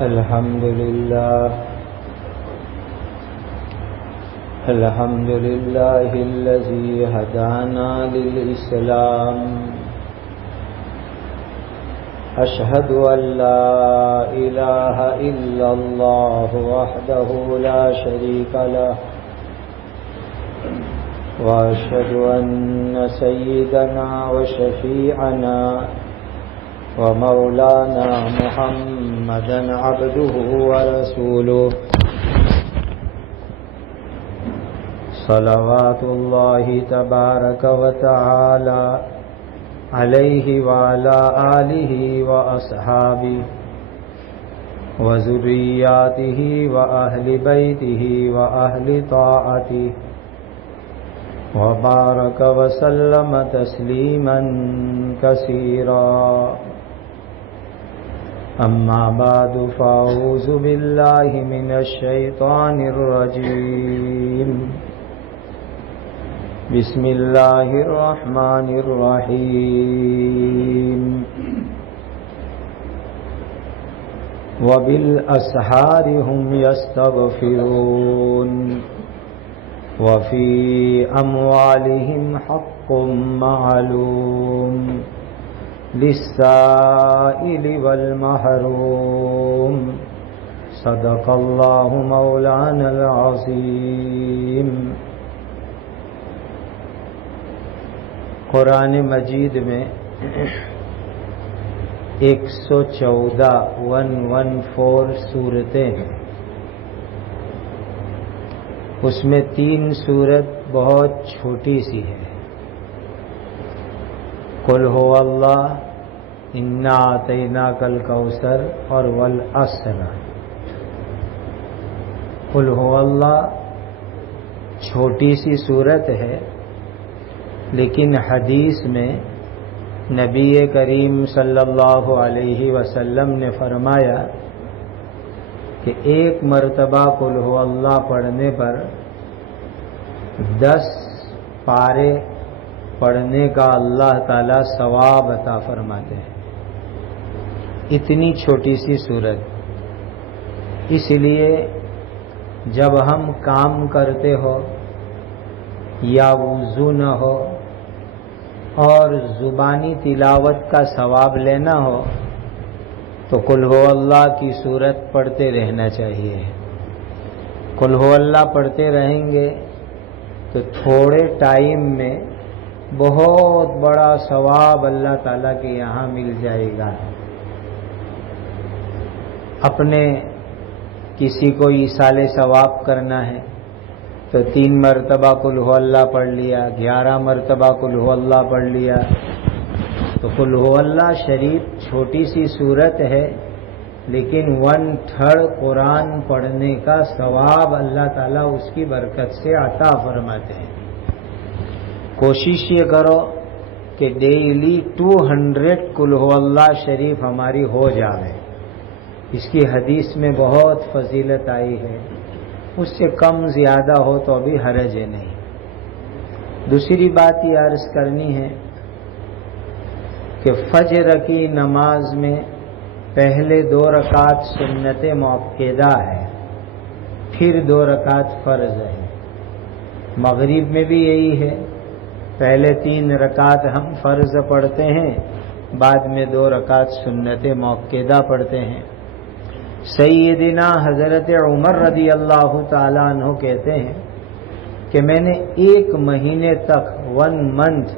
الحمد لله الذي هدانا للإسلام أشهد أن لا إله إلا الله وحده لا شريك له وأشهد أن سيدنا وشفيعنا ومولانا محمدا عبده ورسوله صلوات الله تبارك وتعالى عليه وعلى آله وأصحابه وذرياته وأهل بيته وأهل طاعته وبارك وسلم تسليما كثيرا أما بعد فأعوذ بالله من الشيطان الرجيم بسم الله الرحمن الرحيم وبالأسحار هم يستغفرون وفي أموالهم حق معلوم للسائل والمحروم صدق الله مولانا العظيم. قرآن مجید میں 114 سورتیں ہیں. اس میں 3 سورت بہت چھوٹی سی ہے. قل هو اللہ، انا اعطیناک الکوثر اور والعصر. قل هو اللہ چھوٹی سی سورت ہے، لیکن حدیث میں نبی کریم صلی اللہ علیہ وسلم نے فرمایا کہ ایک مرتبہ قل هو اللہ پڑھنے پر 10 پارے پڑھنے کا اللہ تعالی ثواب عطا فرماتے ہیں. اتنی چھوٹی سی سورت. اس لیے جب ہم کام کرتے ہو یا وضو نہ ہو اور زبانی تلاوت کا ثواب لینا ہو تو قل هو اللہ کی سورت پڑھتے رہنا چاہیے. قل هو اللہ پڑھتے رہیں گے تو تھوڑے ٹائم میں بہت بڑا ثواب اللہ تعالیٰ کے یہاں مل جائے گا. اپنے کسی کو ایصال ثواب کرنا ہے تو 3 مرتبہ قل هو اللہ پڑھ لیا، 11 مرتبہ قل هو اللہ پڑھ لیا. تو قل هو اللہ شریف چھوٹی سی صورت ہے، لیکن 1/3 قرآن پڑھنے کا ثواب اللہ تعالیٰ اس کی برکت سے عطا فرماتے ہیں. کوشش یہ کرو کہ ڈیلی 200 قل هو اللہ شریف ہماری ہو جائے. اس کی حدیث میں بہت فضیلت آئی ہے. اس سے کم زیادہ ہو تو ابھی حرج نہیں. دوسری بات یہ عرض کرنی ہے کہ فجر کی نماز میں پہلے 2 رکعت سنت مؤکدہ ہے، پھر 2 رکعت فرض ہے. مغرب میں بھی یہی ہے، پہلے 3 رکعت ہم فرض پڑھتے ہیں، بعد میں 2 رکعت سنت مؤکدہ پڑھتے ہیں. سیدنا حضرت عمر رضی اللہ تعالیٰ عنہ کہتے ہیں کہ میں نے 1 مہینے تک 1 month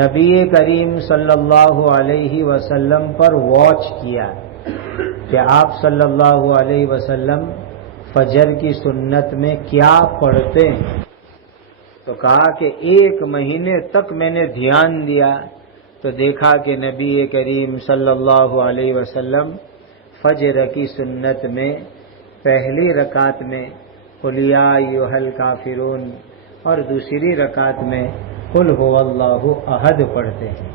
نبی کریم صلی اللہ علیہ وسلم پر واچ کیا کہ آپ صلی اللہ علیہ وسلم فجر کی سنت میں کیا پڑھتے ہیں. تو کہا کہ 1 مہینے تک میں نے دھیان دیا تو دیکھا کہ نبی کریم صلی اللہ علیہ وسلم فجر کی سنت میں پہلی رکعت میں قل یا ایھا الکافرون اور دوسری رکعت میں قل هو اللہ احد پڑھتے ہیں.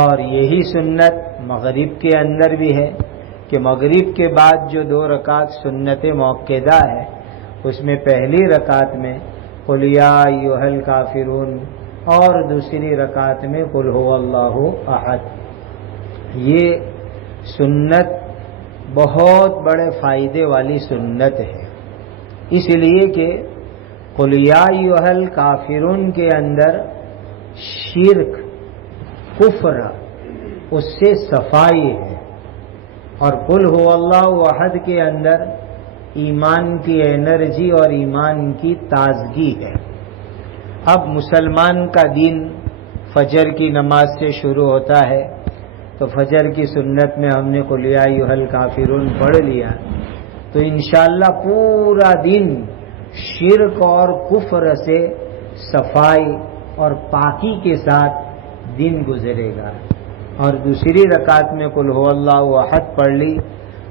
اور یہی سنت مغرب کے اندر بھی ہے کہ مغرب کے بعد جو 2 رکعت سنت مؤکدہ ہے اس میں پہلی رکعت میں قل یا ایھا الکافرون اور دوسری رکعت میں قل هو اللہ احد۔ یہ سنت بہت بڑے فائدے والی سنت ہے، اس لیے کہ قل یا ایھا الکافرون کے اندر شرک، کفر، اس سے صفائی ہے، اور قل هو اللہ احد کے اندر ایمان کی انرجی اور ایمان کی تازگی ہے۔ اب مسلمان کا دن فجر کی نماز سے شروع ہوتا ہے، تو فجر کی سنت میں ہم نے قل یا ایھا الکافرون پڑھ لیا، تو انشاءاللہ پورا دن شرک اور کفر سے صفائی اور پاکی کے ساتھ دن گزرے گا، اور دوسری رکعت میں قل هو اللہ احد پڑھ لی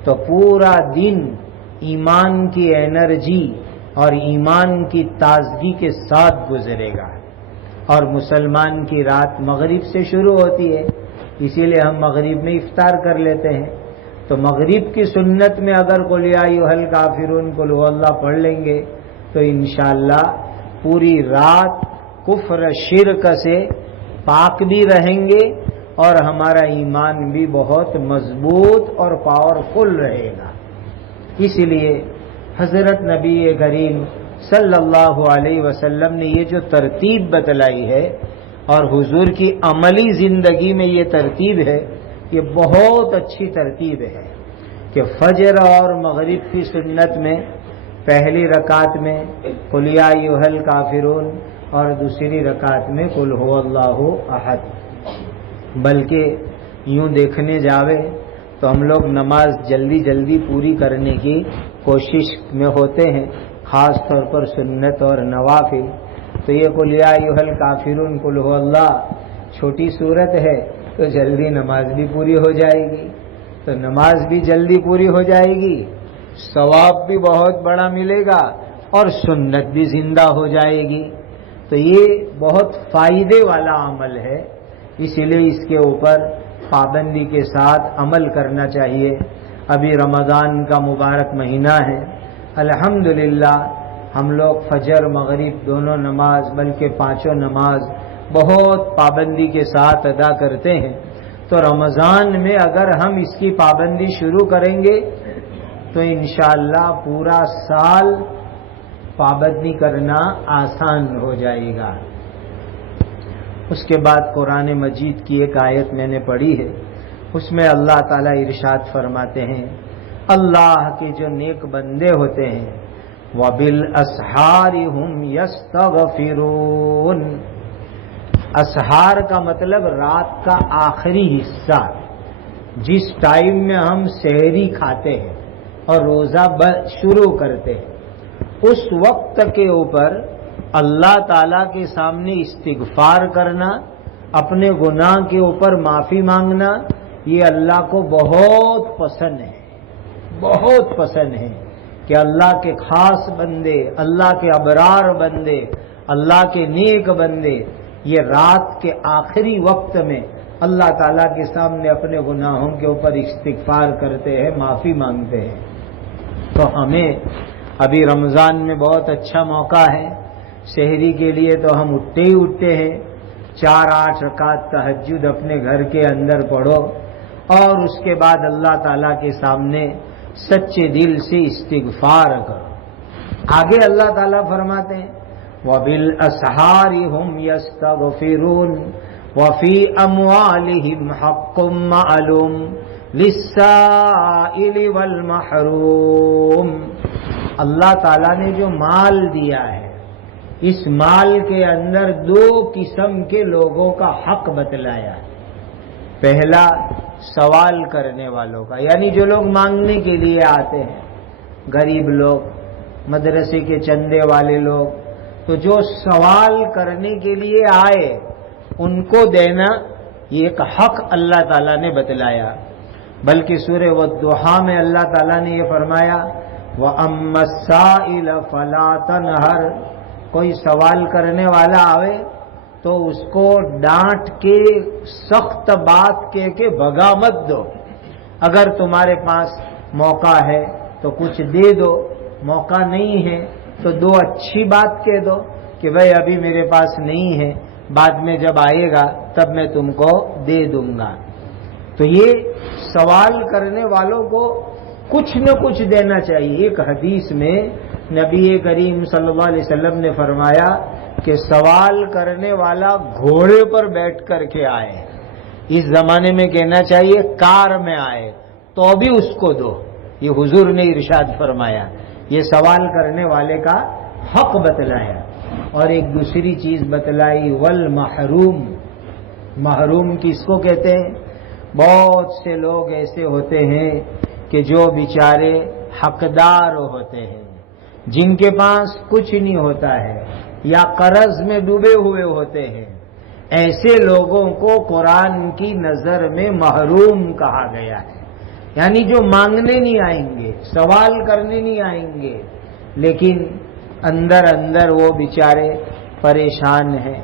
تو پورا دن ایمان کی انرجی اور ایمان کی تازگی کے ساتھ گزرے گا۔ اور مسلمان کی رات مغرب سے شروع ہوتی ہے، اسی لیے ہم مغرب میں افطار کر لیتے ہیں، تو مغرب کی سنت میں اگر قل یا ایھا الکافرون قل هو اللہ پڑھ لیں گے تو انشاءاللہ پوری رات کفر شرک سے پاک بھی رہیں گے، اور ہمارا ایمان بھی بہت مضبوط اور پاورفل رہے گا۔ اس لیے حضرت نبی کریم صلی اللہ علیہ وسلم نے یہ جو ترتیب بتلائی ہے، اور حضور کی عملی زندگی میں یہ ترتیب ہے، یہ بہت اچھی ترتیب ہے کہ فجر اور مغرب کی سنت میں پہلی رکعت میں قل یا ایھا الکافرون اور دوسری رکعت میں قل هو اللہ احد۔ بلکہ یوں دیکھنے جاوے تو ہم لوگ نماز جلدی جلدی پوری کرنے کی کوشش میں ہوتے ہیں، خاص طور پر سنت اور نوافل۔ تو یہ قل یا ایھا الکافرون قل هو اللہ چھوٹی صورت ہے، تو جلدی نماز بھی پوری ہو جائے گی، تو نماز بھی جلدی پوری ہو جائے گی، ثواب بھی بہت بڑا ملے گا، اور سنت بھی زندہ ہو جائے گی۔ تو یہ بہت فائدے والا عمل ہے، اس لیے اس کے اوپر پابندی کے ساتھ عمل کرنا چاہیے۔ ابھی رمضان کا مبارک مہینہ ہے، الحمدللہ ہم لوگ فجر مغرب دونوں نماز بلکہ پانچوں نماز بہت پابندی کے ساتھ ادا کرتے ہیں، تو رمضان میں اگر ہم اس کی پابندی شروع کریں گے تو انشاءاللہ پورا سال پابندی کرنا آسان ہو جائے گا۔ اس کے بعد قرآن مجید کی ایک آیت میں نے پڑھی ہے، اس میں اللہ تعالیٰ ارشاد فرماتے ہیں، اللہ کے جو نیک بندے ہوتے ہیں وَبِالْأَسْحَارِ هُمْ يَسْتَغْفِرُونَ۔ اسحار کا مطلب رات کا آخری حصہ، جس ٹائم میں ہم سحری کھاتے ہیں اور روزہ شروع کرتے ہیں، اس وقت کے اوپر اللہ تعالیٰ کے سامنے استغفار کرنا، اپنے گناہ کے اوپر معافی مانگنا، یہ اللہ کو بہت پسند ہے، بہت پسند ہے کہ اللہ کے خاص بندے، اللہ کے ابرار بندے، اللہ کے نیک بندے یہ رات کے آخری وقت میں اللہ تعالیٰ کے سامنے اپنے گناہوں کے اوپر استغفار کرتے ہیں، معافی مانگتے ہیں۔ تو ہمیں ابھی رمضان میں بہت اچھا موقع ہے، سحری کے لیے تو ہم اٹھتے ہی اٹھتے ہیں، 4-8 رکعت تہجد اپنے گھر کے اندر پڑھو، اور اس کے بعد اللہ تعالیٰ کے سامنے سچے دل سے استغفار کرو۔ آگے اللہ تعالیٰ فرماتے ہیں وَبِالْأَسْحَارِ هُمْ يَسْتَغْفِرُونَ وَفِي أَمْوَالِهِمْ حَقٌّ مَّعْلُومٌ لِلسَّائِلِ وَالْمَحْرُومِ۔ اللہ تعالیٰ نے جو مال دیا ہے، اس مال کے اندر 2 قسم کے لوگوں کا حق بتلایا ہے۔ پہلا سوال کرنے والوں کا، یعنی جو لوگ مانگنے کے لیے آتے ہیں، غریب لوگ، مدرسے کے چندے والے لوگ، تو جو سوال کرنے کے لیے آئے ان کو دینا، یہ ایک حق اللہ تعالیٰ نے بتلایا۔ بلکہ سورہ والضحیٰ میں اللہ تعالیٰ نے یہ فرمایا وَأَمَّا السَّائِلَ فَلَا تَنْهَرْ، کوئی سوال کرنے والا آوے تو اس کو ڈانٹ کے سخت بات کہہ کے بھگا مت دو۔ اگر تمہارے پاس موقع ہے تو کچھ دے دو، موقع نہیں ہے تو 2 اچھی بات کہہ دو کہ بھائی ابھی میرے پاس نہیں ہے، بعد میں جب آئے گا تب میں تم کو دے دوں گا۔ تو یہ سوال کرنے والوں کو کچھ نہ کچھ دینا چاہیے۔ ایک حدیث میں نبی کریم صلی اللہ علیہ وسلم نے فرمایا کہ سوال کرنے والا گھوڑے پر بیٹھ کر کے آئے، اس زمانے میں کہنا چاہیے کار میں آئے تو بھی اس کو دو، یہ حضور نے ارشاد فرمایا۔ یہ سوال کرنے والے کا حق بتلایا۔ اور ایک دوسری چیز بتلائی، والمحروم، محروم کس کو کہتے ہیں؟ بہت سے لوگ ایسے ہوتے ہیں کہ جو بیچارے حقدار ہوتے ہیں، جن کے پاس کچھ نہیں ہوتا ہے یا قرض میں ڈوبے ہوئے ہوتے ہیں، ایسے لوگوں کو قرآن کی نظر میں محروم کہا گیا ہے۔ یعنی جو مانگنے نہیں آئیں گے، سوال کرنے نہیں آئیں گے، لیکن اندر اندر وہ بیچارے پریشان ہیں۔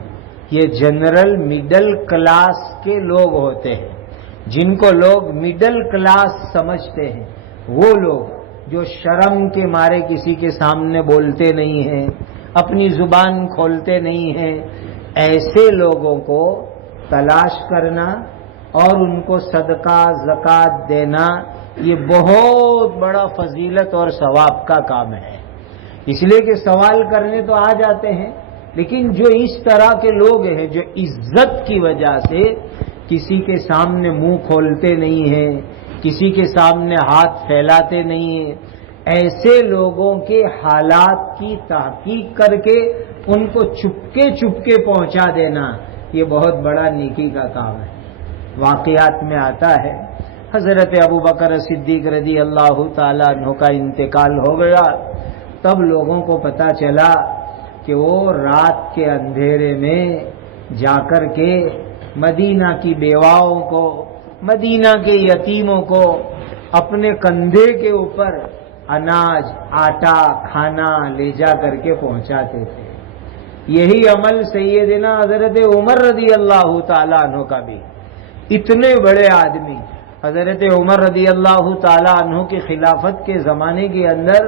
یہ جنرل مڈل کلاس کے لوگ ہوتے ہیں، جن کو لوگ مڈل کلاس سمجھتے ہیں، وہ لوگ جو شرم کے مارے کسی کے سامنے بولتے نہیں ہیں، اپنی زبان کھولتے نہیں ہیں، ایسے لوگوں کو تلاش کرنا اور ان کو صدقہ زکوٰۃ دینا، یہ بہت بڑا فضیلت اور ثواب کا کام ہے۔ اس لیے کہ سوال کرنے تو آ جاتے ہیں، لیکن جو اس طرح کے لوگ ہیں جو عزت کی وجہ سے کسی کے سامنے منہ کھولتے نہیں ہیں، کسی کے سامنے ہاتھ پھیلاتے نہیں ہیں، ایسے لوگوں کے حالات کی تحقیق کر کے ان کو چپکے پہنچا دینا، یہ بہت بڑا نیکی کا کام ہے۔ واقعات میں آتا ہے حضرت ابوبکر صدیق رضی اللہ تعالیٰ عنہ کا انتقال ہو گیا، تب لوگوں کو پتہ چلا کہ وہ رات کے اندھیرے میں جا کر کے مدینہ کی بیواؤں کو، مدینہ کے یتیموں کو اپنے کندھے کے اوپر اناج، آٹا، کھانا لے جا کر کے پہنچاتے تھے۔ یہی عمل سیدنا حضرت عمر رضی اللہ تعالیٰ عنہ کا بھی، اتنے بڑے آدمی حضرت عمر رضی اللہ تعالیٰ عنہ کی خلافت کے زمانے کے اندر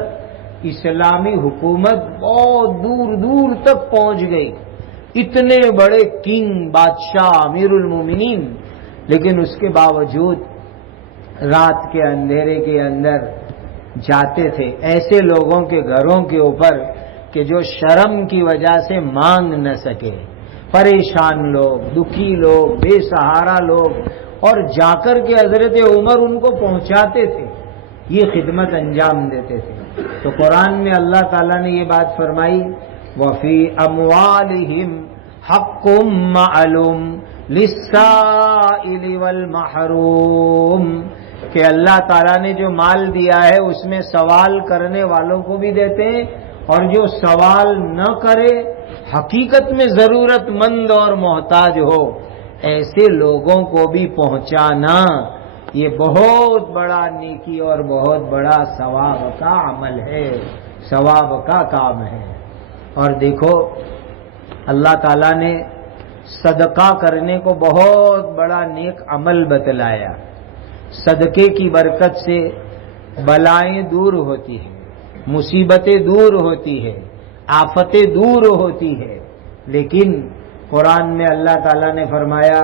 اسلامی حکومت بہت دور دور تک پہنچ گئی، اتنے بڑے کنگ، بادشاہ، امیر المومنین، لیکن اس کے باوجود رات کے اندھیرے کے اندر جاتے تھے ایسے لوگوں کے گھروں کے اوپر کہ جو شرم کی وجہ سے مانگ نہ سکے، پریشان لوگ، دکھی لوگ، بے سہارا لوگ، اور جا کر کے حضرت عمر ان کو پہنچاتے تھے، یہ خدمت انجام دیتے تھے۔ تو قرآن میں اللہ تعالیٰ نے یہ بات فرمائی، وَفِي أَمْوَالِهِمْ حَقٌّ مَّعْلُومٌ لِلسَّائِلِ وَالْمَحْرُومِ، کہ اللہ تعالیٰ نے جو مال دیا ہے اس میں سوال کرنے والوں کو بھی دیتے ہیں، اور جو سوال نہ کرے، حقیقت میں ضرورت مند اور محتاج ہو، ایسے لوگوں کو بھی پہنچانا، یہ بہت بڑا نیکی اور بہت بڑا ثواب کا عمل ہے، ثواب کا کام ہے۔ اور دیکھو اللہ تعالیٰ نے صدقہ کرنے کو بہت بڑا نیک عمل بتلایا۔ صدقے کی برکت سے بلائیں دور ہوتی ہیں، مصیبتیں دور ہوتی ہیں، آفتیں دور ہوتی ہیں، لیکن قرآن میں اللہ تعالیٰ نے فرمایا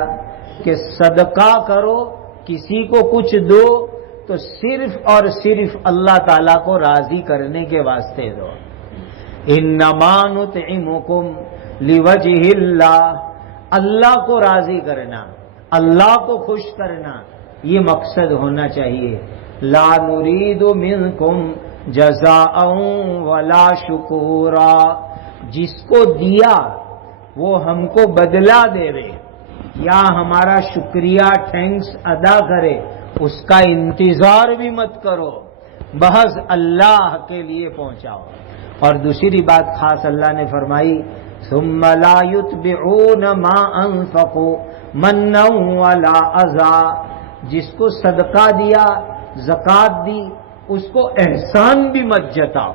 کہ صدقہ کرو، کسی کو کچھ دو تو صرف اور صرف اللہ تعالیٰ کو راضی کرنے کے واسطے دو۔ انما نطعمکم لوجہ اللہ، اللہ کو راضی کرنا، اللہ کو خوش کرنا، یہ مقصد ہونا چاہیے۔ لا نرید منکم جزاء ولا شکورا، جس کو دیا وہ ہم کو بدلہ دے رہے یا ہمارا شکریہ تھینکس ادا کرے، اس کا انتظار بھی مت کرو، بحث اللہ کے لیے پہنچاؤ۔ اور دوسری بات خاص اللہ نے فرمائی، ثم لا يتبعون ما انفقوا منا ولا اذى، جس کو صدقہ دیا، زکوٰۃ دی، اس کو احسان بھی مت جتاؤ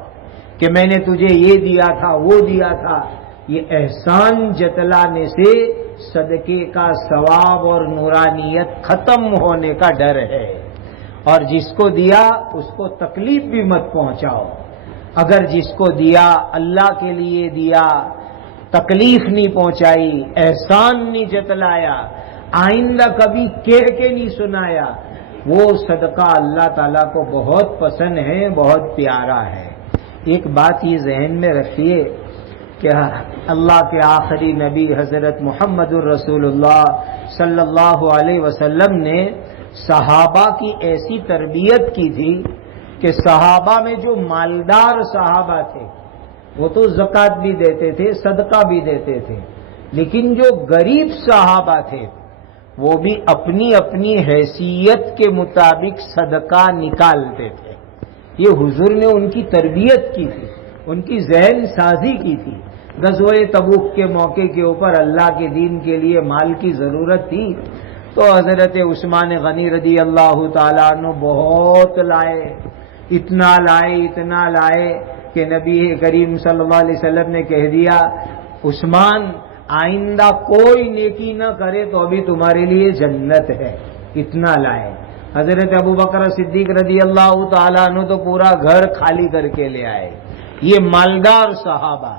کہ میں نے تجھے یہ دیا تھا، وہ دیا تھا۔ یہ احسان جتلانے سے صدقے کا ثواب اور نورانیت ختم ہونے کا ڈر ہے۔ اور جس کو دیا اس کو تکلیف بھی مت پہنچاؤ۔ اگر جس کو دیا اللہ کے لیے دیا، تکلیف نہیں پہنچائی، احسان نہیں جتلایا، آئندہ کبھی کہہ کے نہیں سنایا، وہ صدقہ اللہ تعالیٰ کو بہت پسند ہے، بہت پیارا ہے۔ ایک بات یہ ذہن میں رکھیے کہ اللہ کے آخری نبی حضرت محمد الرسول اللہ صلی اللہ علیہ وسلم نے صحابہ کی ایسی تربیت کی تھی کہ صحابہ میں جو مالدار صحابہ تھے وہ تو زکوٰۃ بھی دیتے تھے، صدقہ بھی دیتے تھے، لیکن جو غریب صحابہ تھے وہ بھی اپنی اپنی حیثیت کے مطابق صدقہ نکالتے تھے۔ یہ حضور نے ان کی تربیت کی تھی، ان کی ذہن سازی کی تھی۔ غزوہ تبوک کے موقع کے اوپر اللہ کے دین کے لیے مال کی ضرورت تھی تو حضرت عثمان غنی رضی اللہ تعالیٰ عنہ بہت لائے، اتنا لائے کہ نبی کریم صلی اللہ علیہ وسلم نے کہہ دیا عثمان آئندہ کوئی نیکی نہ کرے تو ابھی تمہارے لیے جنت ہے، اتنا لائے۔ حضرت ابوبکر صدیق رضی اللہ تعالیٰ عنہ تو پورا گھر خالی کر کے لے آئے۔ یہ مالدار صحابہ،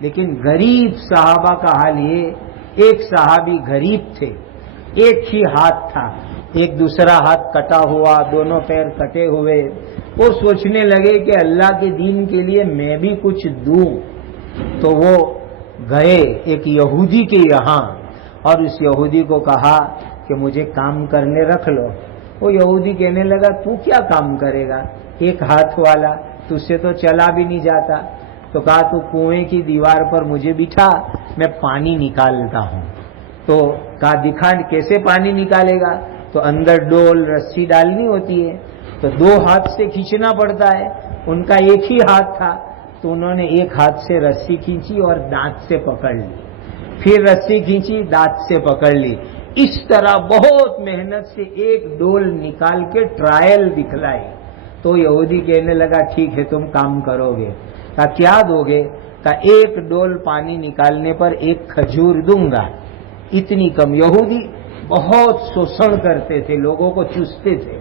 لیکن غریب صحابہ کا حال یہ، ایک صحابی غریب تھے، ایک ہی ہاتھ تھا، ایک دوسرا ہاتھ کٹا ہوا، دونوں پیر کٹے ہوئے۔ وہ سوچنے لگے کہ اللہ کے دین کے لیے میں بھی کچھ دوں، تو وہ گئے ایک یہودی کے یہاں اور اس یہودی کو کہا کہ مجھے کام کرنے رکھ لو۔ وہ یہودی کہنے لگا تو کیا کام کرے گا، ایک ہاتھ والا، تجھ سے تو چلا بھی نہیں جاتا۔ تو کہا تو کنویں کی دیوار پر مجھے بٹھا، میں پانی نکالتا ہوں۔ تو کہا دکھا کیسے پانی نکالے گا؟ تو اندر ڈول رسی ڈالنی ہوتی ہے تو دو ہاتھ سے کھینچنا پڑتا ہے، ان کا ایک ہی ہاتھ تھا تو انہوں نے ایک ہاتھ سے رسی کھینچی اور دانت سے پکڑ لی، پھر رسی کھینچی دانت سے پکڑ لی، اس طرح بہت محنت سے ایک ڈول نکال کے ٹرائل دکھلائی۔ تو یہودی کہنے لگا ٹھیک ہے تم کام کرو گے۔ کہا کیا دو گے؟ کہا ایک ڈول پانی نکالنے پر ایک کھجور دوں گا۔ اتنی کم، یہودی بہت شوشن کرتے تھے، لوگوں کو چوستے تھے۔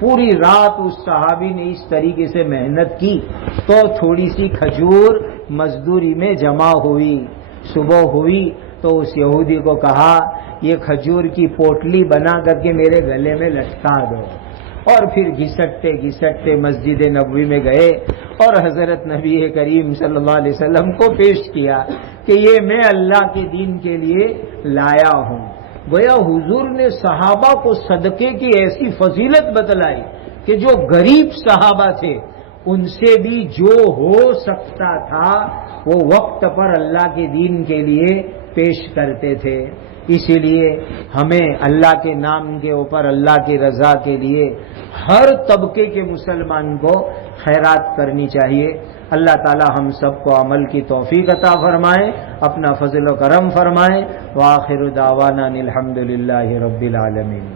پوری رات اس صحابی نے اس طریقے سے محنت کی تو تھوڑی سی کھجور مزدوری میں جمع ہوئی۔ صبح ہوئی تو اس یہودی کو کہا یہ کھجور کی پوٹلی بنا کر کے میرے گلے میں لٹکا دو، اور پھر گھسٹتے گھسٹتے مسجد نبوی میں گئے اور حضرت نبی کریم صلی اللہ علیہ وسلم کو پیش کیا کہ یہ میں اللہ کے دین کے لیے لایا ہوں۔ گویا حضور نے صحابہ کو صدقے کی ایسی فضیلت بتلائی کہ جو غریب صحابہ تھے ان سے بھی جو ہو سکتا تھا وہ وقت پر اللہ کے دین کے لیے پیش کرتے تھے۔ اسی لیے ہمیں اللہ کے نام کے اوپر اللہ کی رضا کے لیے ہر طبقے کے مسلمان کو خیرات کرنی چاہیے۔ اللہ تعالی ہم سب کو عمل کی توفیق عطا فرمائے، اپنا فضل و کرم فرمائے۔ وآخر دعوانا الحمدللہ رب العالمین۔